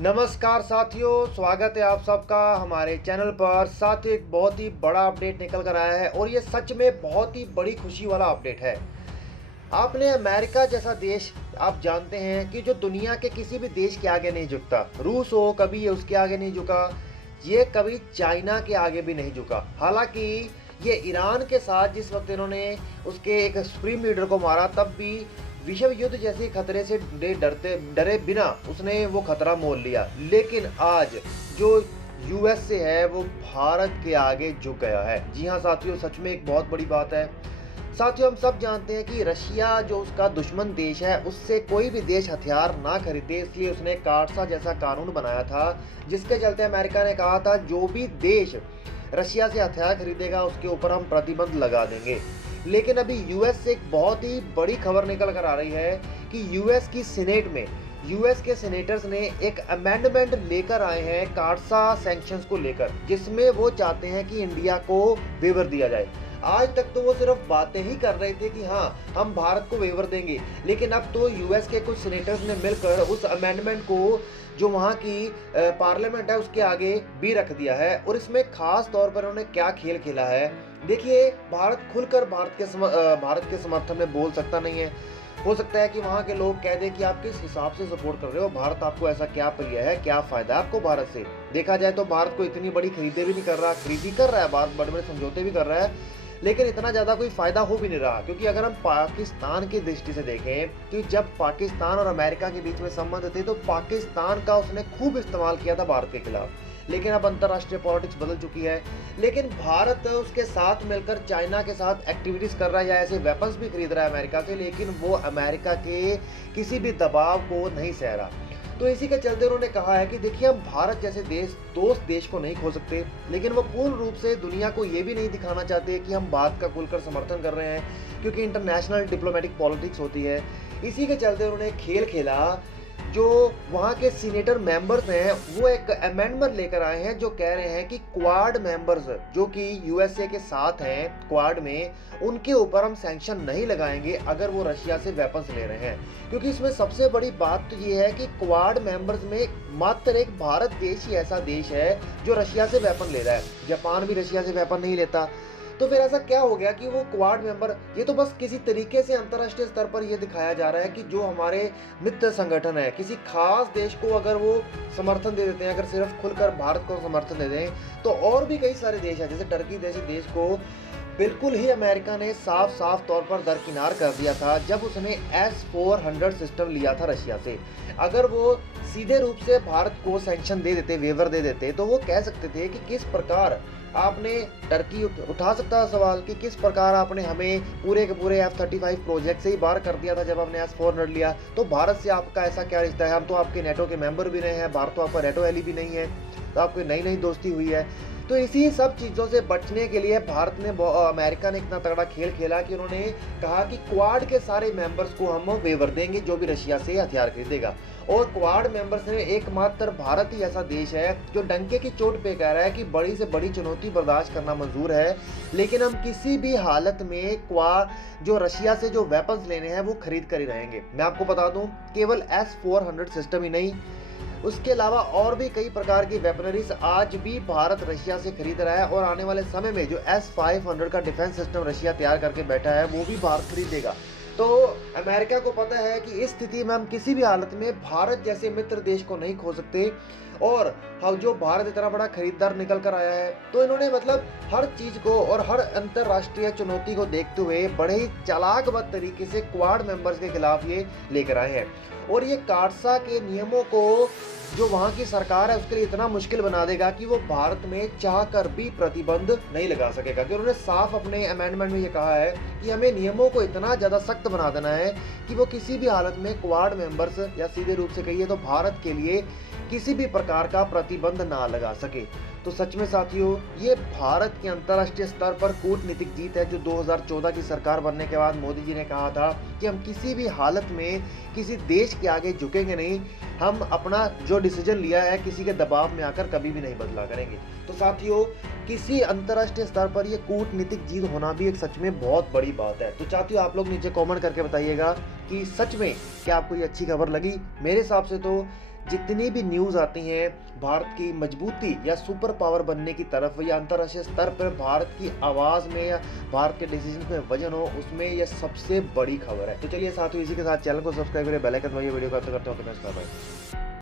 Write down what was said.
नमस्कार साथियों, स्वागत है आप सबका हमारे चैनल पर। साथियों, एक बहुत ही बड़ा अपडेट निकल कर आया है और ये सच में बहुत ही बड़ी खुशी वाला अपडेट है। आपने अमेरिका जैसा देश, आप जानते हैं कि जो दुनिया के किसी भी देश के आगे नहीं झुकता। रूस हो, कभी ये उसके आगे नहीं झुका, ये कभी चाइना के आगे भी नहीं झुका। हालांकि ये ईरान के साथ जिस वक्त इन्होंने उसके एक सुप्रीम लीडर को मारा, तब भी विश्व युद्ध जैसे खतरे से डरे बिना उसने वो खतरा मोल लिया। लेकिन आज जो यूएस से है वो भारत के आगे झुक गया है। जी हाँ साथियों, सच में एक बहुत बड़ी बात है। साथियों, हम सब जानते हैं कि रशिया जो उसका दुश्मन देश है, उससे कोई भी देश हथियार ना खरीदे, इसलिए उसने कार्सा जैसा कानून बनाया था, जिसके चलते अमेरिका ने कहा था जो भी देश रशिया से हथियार खरीदेगा उसके ऊपर हम प्रतिबंध लगा देंगे। लेकिन अभी यूएस से एक बहुत ही बड़ी खबर निकल कर आ रही है कि यूएस की सीनेट में यूएस के सेनेटर्स ने एक अमेंडमेंट लेकर आए हैं कार्सा सैंक्शंस को लेकर, जिसमें वो चाहते हैं कि इंडिया को वेवर दिया जाए। आज तक तो वो सिर्फ बातें ही कर रहे थे कि हाँ हम भारत को वेवर देंगे, लेकिन अब तो यूएस के कुछ सेनेटर्स ने मिलकर उस अमेंडमेंट को जो वहाँ की पार्लियामेंट है उसके आगे भी रख दिया है। और इसमें खास तौर पर उन्होंने क्या खेल खेला है, देखिए। भारत खुलकर भारत के समर्थन में बोल सकता नहीं है। हो सकता है कि वहाँ के लोग कह दें कि आप किस हिसाब से सपोर्ट कर रहे हो, भारत आपको ऐसा क्या प्रिय है, क्या फायदा है आपको भारत से। देखा जाए तो भारत को इतनी बड़ी खरीदे भी नहीं कर रहा, खरीदी कर रहा है, भारत बड़े बड़े समझौते भी कर रहा है, लेकिन इतना ज़्यादा कोई फ़ायदा हो भी नहीं रहा। क्योंकि अगर हम पाकिस्तान की दृष्टि से देखें तो जब पाकिस्तान और अमेरिका के बीच में संबंध थे तो पाकिस्तान का उसने खूब इस्तेमाल किया था भारत के खिलाफ। लेकिन अब अंतर्राष्ट्रीय पॉलिटिक्स बदल चुकी है। लेकिन भारत उसके साथ मिलकर चाइना के साथ एक्टिविटीज़ कर रहा है या ऐसे वेपन्स भी खरीद रहा है अमेरिका से, लेकिन वो अमेरिका के किसी भी दबाव को नहीं सह रहा। तो इसी के चलते उन्होंने कहा है कि देखिए, हम भारत जैसे दोस्त देश को नहीं खो सकते, लेकिन वो पूर्ण रूप से दुनिया को ये भी नहीं दिखाना चाहते कि हम भारत का खुलकर समर्थन कर रहे हैं, क्योंकि इंटरनेशनल डिप्लोमेटिक पॉलिटिक्स होती है। इसी के चलते उन्होंने खेल खेला। जो वहाँ के सीनेटर मेंबर्स हैं वो एक अमेंडमेंट लेकर आए हैं, जो कह रहे हैं कि क्वाड मेंबर्स जो कि यूएसए के साथ हैं क्वाड में, उनके ऊपर हम सैंक्शन नहीं लगाएंगे अगर वो रशिया से वेपन्स ले रहे हैं। क्योंकि इसमें सबसे बड़ी बात तो ये है कि क्वाड मेंबर्स में मात्र एक भारत देश ही ऐसा देश है जो रशिया से वेपन ले रहा है। जापान भी रशिया से वेपन नहीं लेता। तो फिर ऐसा क्या हो गया कि वो क्वाड मेंबर, ये तो बस किसी तरीके से अंतर्राष्ट्रीय स्तर पर ये दिखाया जा रहा है कि जो हमारे मित्र संगठन है, किसी खास देश को अगर वो समर्थन दे देते हैं, अगर सिर्फ खुलकर भारत को समर्थन दे दें, तो और भी कई सारे देश हैं, जैसे टर्की जैसे देश को बिल्कुल ही अमेरिका ने साफ साफ तौर पर दरकिनार कर दिया था जब उसने S-400 सिस्टम लिया था रशिया से। अगर वो सीधे रूप से भारत को सैंक्शन दे देते, वेवर दे देते, तो वो कह सकते थे कि किस प्रकार आपने, टर्की उठा सकता है सवाल कि किस प्रकार आपने हमें पूरे के पूरे F-35 प्रोजेक्ट से ही बाहर कर दिया था जब हमने S-400 लिया। तो भारत से आपका ऐसा क्या रिश्ता है, हम तो आपके नेटो के मेंबर भी नहीं हैं, भारत तो आपका नेटो एली भी नहीं है, तो आपकी नई नई दोस्ती हुई है। तो इसी सब चीज़ों से बचने के लिए भारत ने, अमेरिका ने इतना तगड़ा खेल खेला कि उन्होंने कहा कि क्वाड के सारे मेंबर्स को हम वेवर देंगे जो भी रशिया से हथियार खरीदेगा। और क्वाड मेंबर्स में एकमात्र भारत ही ऐसा देश है जो डंके की चोट पे कह रहा है कि बड़ी से बड़ी चुनौती बर्दाश्त करना मंजूर है, लेकिन हम किसी भी हालत में क्वाड जो रशिया से जो वेपन्स लेने हैं वो खरीद कर ही रहेंगे। मैं आपको बता दूं, केवल S-400 सिस्टम ही नहीं, उसके अलावा और भी कई प्रकार की वेपनरीज आज भी भारत रशिया से खरीद रहा है। और आने वाले समय में जो S-500 का डिफेंस सिस्टम रशिया तैयार करके बैठा है वो भी भारत खरीदेगा। तो अमेरिका को पता है कि इस स्थिति में हम किसी भी हालत में भारत जैसे मित्र देश को नहीं खो सकते। और हम जो भारत इतना बड़ा खरीदार निकल कर आया है, तो इन्होंने मतलब हर चीज़ को और हर अंतर्राष्ट्रीय चुनौती को देखते हुए बड़े ही चालाकबद्ध तरीके से क्वाड मेंबर्स के खिलाफ ये लेकर आए हैं। और ये कार्सा के नियमों को जो वहाँ की सरकार है उसके लिए इतना मुश्किल बना देगा कि वो भारत में चाह कर भी प्रतिबंध नहीं लगा सकेगा। कि उन्होंने साफ अपने अमेंडमेंट में ये कहा है कि हमें नियमों को इतना ज़्यादा सख्त बना देना है कि वो किसी भी हालत में क्वाड मेंबर्स या सीधे रूप से कहिए तो भारत के लिए किसी भी प्रकार का प्रतिबंध ना लगा सके। तो सच में साथियों, ये भारत के अंतर्राष्ट्रीय स्तर पर कूटनीतिक जीत है, जो 2014 की सरकार बनने के बाद मोदी जी ने कहा था कि हम किसी भी हालत में किसी देश के आगे झुकेंगे नहीं, हम अपना जो डिसीजन लिया है किसी के दबाव में आकर कभी भी नहीं बदला करेंगे। तो साथियों, किसी अंतर्राष्ट्रीय स्तर पर ये कूटनीतिक जीत होना भी एक सच में बहुत बड़ी बात है। तो साथियों, आप लोग नीचे कमेंट करके बताइएगा कि सच में क्या आपको ये अच्छी खबर लगी। मेरे हिसाब से तो जितनी भी न्यूज़ आती हैं भारत की मजबूती या सुपर पावर बनने की तरफ या अंतर्राष्ट्रीय स्तर पर भारत की आवाज़ में या भारत के डिसीजन में वजन हो, उसमें यह सबसे बड़ी खबर है। तो चलिए साथियों, इसी के साथ चैनल को सब्सक्राइब करें, बेल आइकन दबाइए, वीडियो को करते हैं।